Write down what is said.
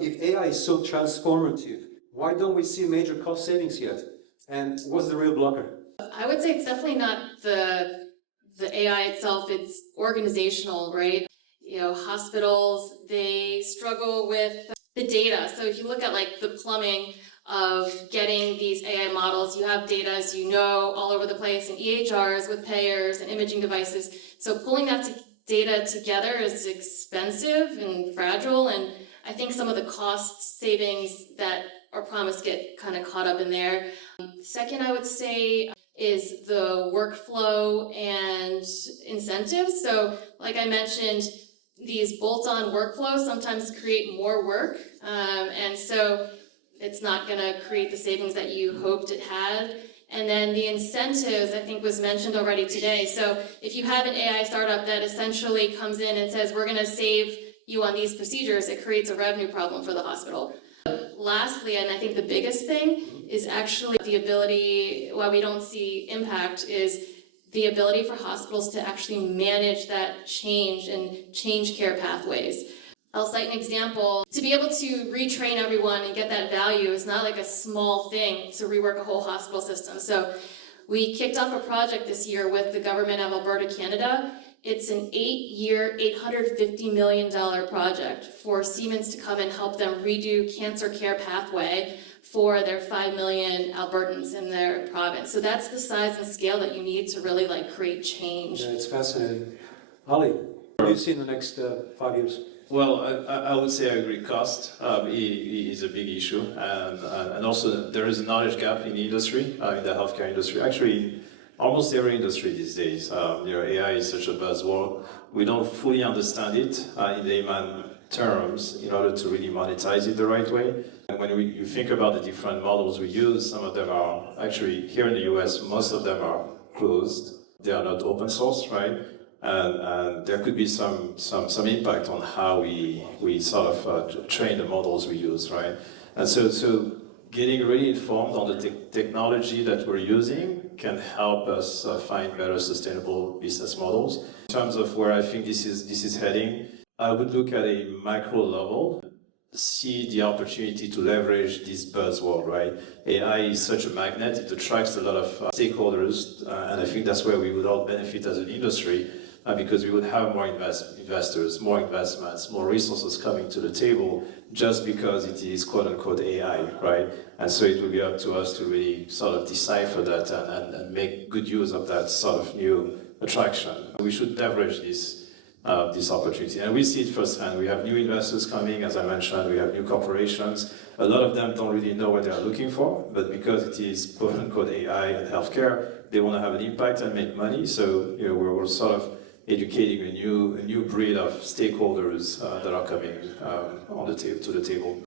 if AI is so transformative, why don't we see major cost savings yet? And what's the real blocker? I would say it's definitely not the AI itself, it's organizational, right? You know, hospitals, they struggle with the data. So if you look at like the plumbing of getting these AI models, you have data, as you know, all over the place in EHRs with payers and imaging devices. So pulling that data together is expensive and fragile, and I think some of the cost savings that are promised get kind of caught up in there. Second, I would say is the workflow and incentives. So like I mentioned, these bolt-on workflows sometimes create more work, and so it's not going to create the savings that you hoped it had. And then the incentives, I think, was mentioned already today. So if you have an AI startup that essentially comes in and says, we're going to save you on these procedures, it creates a revenue problem for the hospital. Lastly, and I think the biggest thing, is actually the ability, why we don't see impact, is the ability for hospitals to actually manage that change and change care pathways. I'll cite an example. To be able to retrain everyone and get that value is not like a small thing to rework a whole hospital system. So we kicked off a project this year with the government of Alberta, Canada. It's an 8-year, $850 million project for Siemens to come and help them redo cancer care pathway for their 5 million Albertans in their province. So that's the size and scale that you need to really like create change. Yeah, it's fascinating. Ali, what do you see in the next 5 years? Well, I would say I agree. Cost is a big issue, and also there is a knowledge gap in the industry, in the healthcare industry. Actually, in almost every industry these days, AI is such a buzzword. We don't fully understand it in layman terms in order to really monetize it the right way. And when you think about the different models we use, some of them are actually here in the US. Most of them are closed. They are not open source, right? And there could be some impact on how we sort of train the models we use, right? And so getting really informed on the technology that we're using can help us find better sustainable business models. In terms of where I think this is heading, I would look at a macro level, see the opportunity to leverage this buzzword, right? AI is such a magnet, it attracts a lot of stakeholders, and I think that's where we would all benefit as an industry, because we would have more investors, more investments, more resources coming to the table just because it is quote-unquote AI, right? And so it will be up to us to really sort of decipher that and make good use of that sort of new attraction. We should leverage this opportunity. And we see it firsthand. We have new investors coming, as I mentioned, we have new corporations. A lot of them don't really know what they're looking for, but because it is quote-unquote AI and healthcare, they want to have an impact and make money. So we're sort of educating a new breed of stakeholders that are coming to the table.